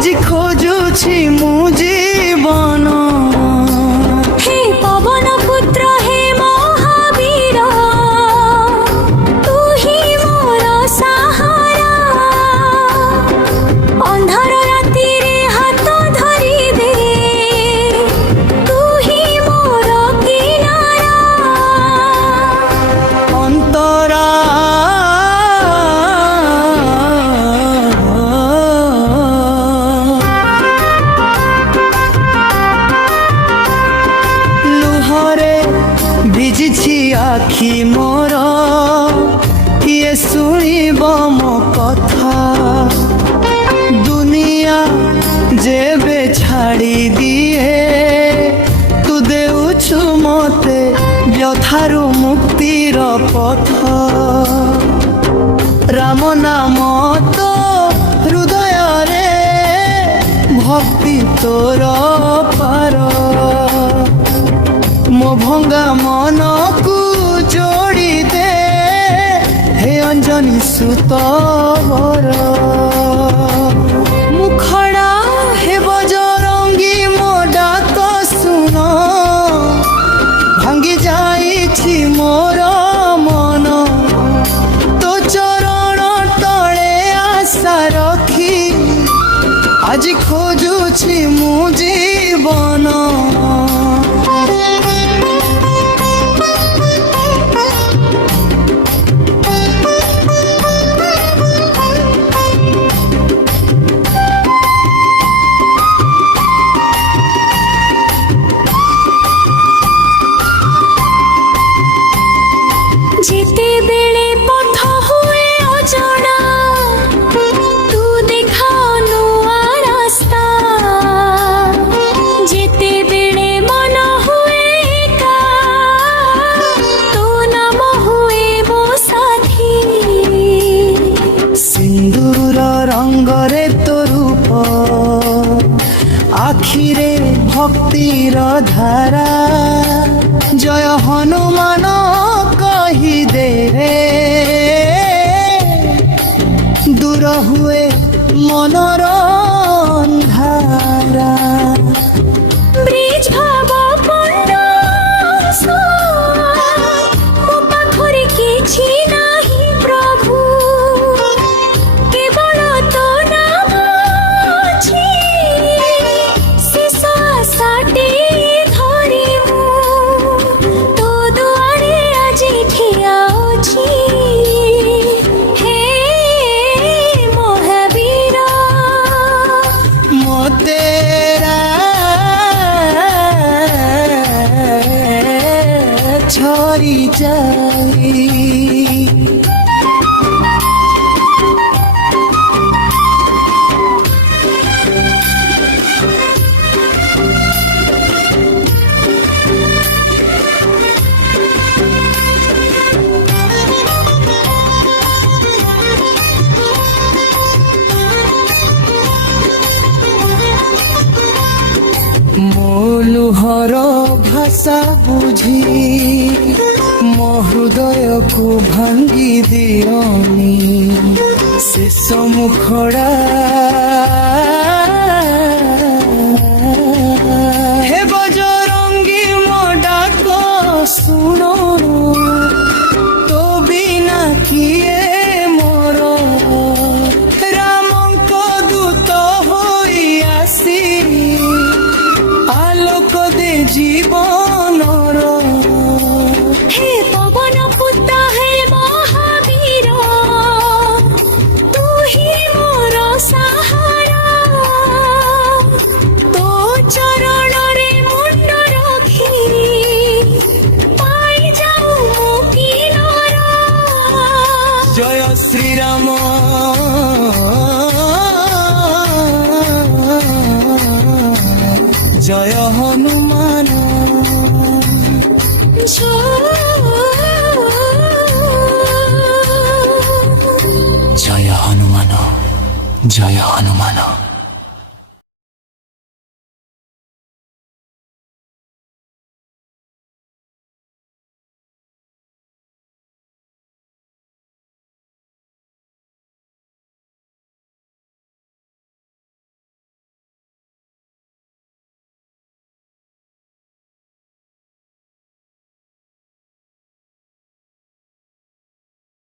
আজি খোঁজুছি মু জীবন। হে পবন পুত্র হে মহাবীর, তুহি মোর সাহারা। অন্ধার রাতিরে হাত ধরিবে, তুহি মোর কিনারা। অন্তরা লুহরে ভিজিছি আখি মোর, কিয়ে শুনিব মো কথা। দুনিয়া যেবে ছাড়ি দিয়ে, তু দেউছু মতে ব্যথারু মুক্তির পথ। রাম নাম তো হৃদୟରେ, ভক্তি তোর পার। ମୋ ଭଙ୍ଗା ମନକୁ ଯୋଡ଼ି ଦେ, ହେ ଅଞ୍ଜନୀ ସୁତବର। ମୁଖଡ଼ା ହେବ ଜରଙ୍ଗୀ ମୋ ଡାକ ଶୁଣ, ଭାଙ୍ଗି ଯାଇଛି ମୋର ମନ। ତୋ ଚରଣ ତଳେ ଆଶା ରଖି, ଆଜି ଖୋଜୁଛି ମୁଁ ଜୀବନ। যেতেবেলে পথ হুয়ে অজনা, তু দেখা নূয়া রাস্তা। যেতেবেলে মন হুয়ে একা, তো নাম হুয়ে মো সাথী। সিন্দুর রঙ্গরে তো রূপ, আখিরে ভক্তির ধারা। জয় হনুমান কহি দে রে, দূর হুয়ে মনর অন্ধারা। ব্রিজ ভাব পণ্য ମୋ ପାଖରେ କିଛି ନାହିଁ ପ୍ରଭୁ, କେବଳ ତୋ ନାମ ଅଛି। ଶେଷ ଆଶାଟେ ଧରି ମୁଁ ତୋ ଦୁଆରେ ଆଜି ଠିଆ ଅଛି। ହେ ମହାବୀର, মোতে ছড়ি যাই। ମୋ ଲୁହର ଭାଷା ବୁଝି, ମୋ ହୃଦୟକୁ ଭାଙ୍ଗି ଦିଅନି। ଶେଷ ମୁଖଡ଼ା ହେ ବଜରଙ୍ଗୀ ମୋ ଡାକ ଶୁଣ। ତୋ ବିନା କିଏ ମୋର, ରାମଙ୍କ ଦୂତ ହୋଇ ଆସି আলোক দে জীবনর। হে পবন পুত্র হে মহাবীর, তুহি মোর সাহারা। তো চরণরে মুন্ড রখি, পাই যাও মো কিনারা। জয় শ্রীরাম, জয় হনুমান। জয় হনুমান, জয় হনুমান।